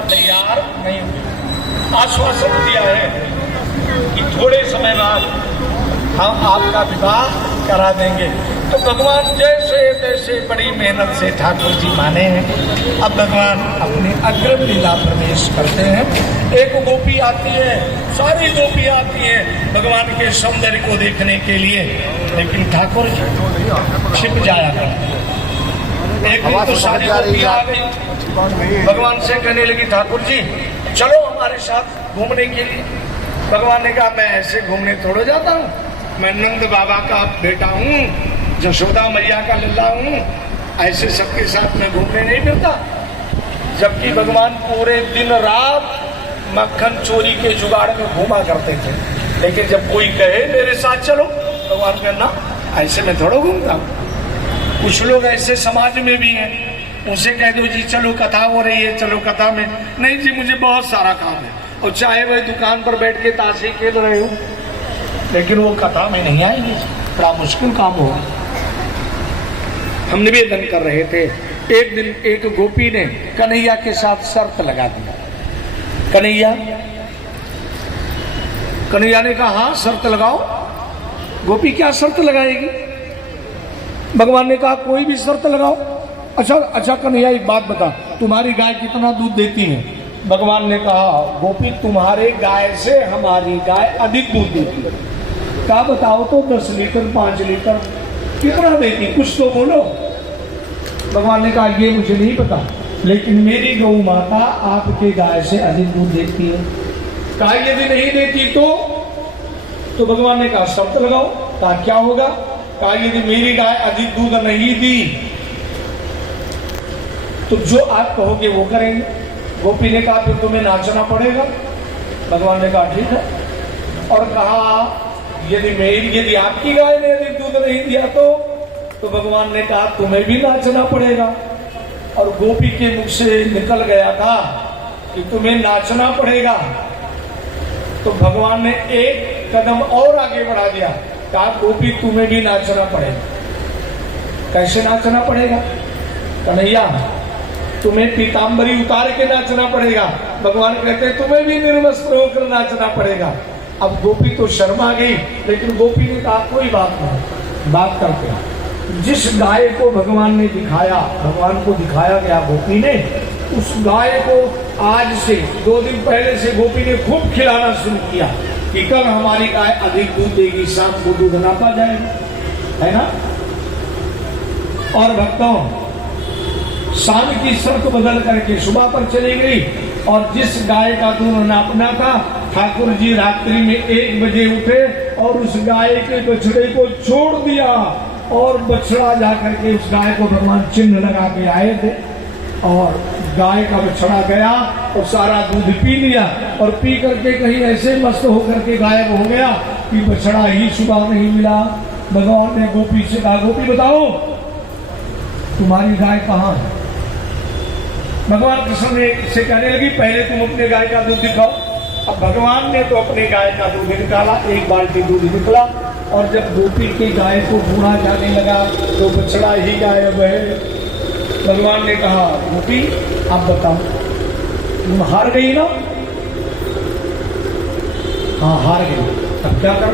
पूरा तैयार नहीं हुई। आश्वासन दिया है कि थोड़े समय बाद हम आपका विवाह करा देंगे। तो भगवान जैसे तैसे बड़ी मेहनत से ठाकुर जी माने हैं। अब भगवान अपनी अग्रम लीला प्रवेश करते हैं। एक गोपी आती है, सारी गोपी आती है भगवान के सौंदर्य को देखने के लिए, लेकिन ठाकुर जी छिप जाया करते। एक दिन तो सारी गोपी आ गई, भगवान से कहने लगी ठाकुर जी चलो हमारे साथ घूमने के लिए। भगवान ने कहा मैं ऐसे घूमने थोड़ा जाता हूँ, मैं नंद बाबा का बेटा हूँ, यशोदा मैया का लल्ला हूँ, ऐसे सबके साथ मैं घूमने नहीं फिरता। जबकि भगवान पूरे दिन रात मक्खन चोरी के जुगाड़ में घूमा करते थे, लेकिन जब कोई कहे मेरे साथ चलो, भगवान कहना ऐसे मैं थोड़ा घूमता हूँ। कुछ लोग ऐसे समाज में भी हैं, उनसे कह दो जी चलो कथा हो रही है, चलो कथा में, नहीं जी मुझे बहुत सारा काम है, और चाहे वह दुकान पर बैठ के ताश ही खेल रहे हो, लेकिन वो कथा में नहीं आएंगे, बड़ा मुश्किल काम होगा। हम निवेदन कर रहे थे, एक दिन एक गोपी ने कन्हैया के साथ शर्त लगा दी। कन्हैया ने कहा हाँ शर्त लगाओ। गोपी क्या शर्त लगाएगी? भगवान ने कहा कोई भी शर्त लगाओ। अच्छा कन्हैया एक बात बता, तुम्हारी गाय कितना दूध देती है? भगवान ने कहा गोपी तुम्हारे गाय से हमारी गाय अधिक दूध देती है। क्या बताओ तो 10 लीटर 5 लीटर कितना देती, कुछ तो बोलो। भगवान ने कहा ये मुझे नहीं पता, लेकिन मेरी गौ माता आपके गाय से अधिक दूध देती है। कहा यदि नहीं देती तो भगवान ने कहा शर्त लगाओ। कहा क्या होगा? कहा यदि मेरी गाय अधिक दूध नहीं दी तो जो आप कहोगे वो करेंगे। गोपी ने कहा फिर तुम्हें नाचना पड़ेगा। भगवान ने कहा ठीक है। और कहा यदि आपकी गाय ने अधिक दूध नहीं दिया तो भगवान ने कहा तुम्हें भी नाचना पड़ेगा। और गोपी के मुख से निकल गया था कि तुम्हें नाचना पड़ेगा, तो भगवान ने एक कदम और आगे बढ़ा दिया, कहा गोपी तुम्हें भी नाचना पड़ेगा। कैसे नाचना पड़ेगा? कन्हैया तुम्हें पीताम्बरी उतार के नाचना पड़ेगा। भगवान कहते हैं तुम्हें भी निर्वस्त्र होकर नाचना पड़ेगा। अब गोपी तो शर्मा गई, लेकिन गोपी ने कहा कोई बात नहीं, बात करते हैं। जिस गाय को भगवान ने दिखाया, भगवान को दिखाया गया गोपी ने, उस गाय को आज से 2 दिन पहले से गोपी ने खूब खिलाना शुरू किया कि कल हमारी गाय अधिक दूध देगी, शाम को दूध नापा जाएगा, है ना। और भक्तों शाम की शर्त बदल करके सुबह पर चली गई, और जिस गाय का दूध नापना था, ठाकुर जी रात्रि में 1 बजे उठे और उस गाय के बछड़े को छोड़ दिया, और बछड़ा जाकर के उस गाय को भगवान चिन्ह लगा के आए थे, और गाय का बछड़ा गया और सारा दूध पी लिया, और पी करके कहीं ऐसे मस्त होकर के गायब हो गया कि बछड़ा ही सुबह नहीं मिला। भगवान ने गोपी से कहा गोपी बताओ तुम्हारी गाय कहाँ है? भगवान कृष्ण से कहने लगी पहले तुम अपने गाय का दूध दिखाओ। अब भगवान ने तो अपने गाय का दूध निकाला, 1 बाल्टी दूध निकला, और जब गोपी की गाय को ढूंढा जाने लगा तो बछड़ा ही गायब है। भगवान ने कहा गोपी आप बताओ तुम हार गई ना? हाँ हार गई, अब क्या कर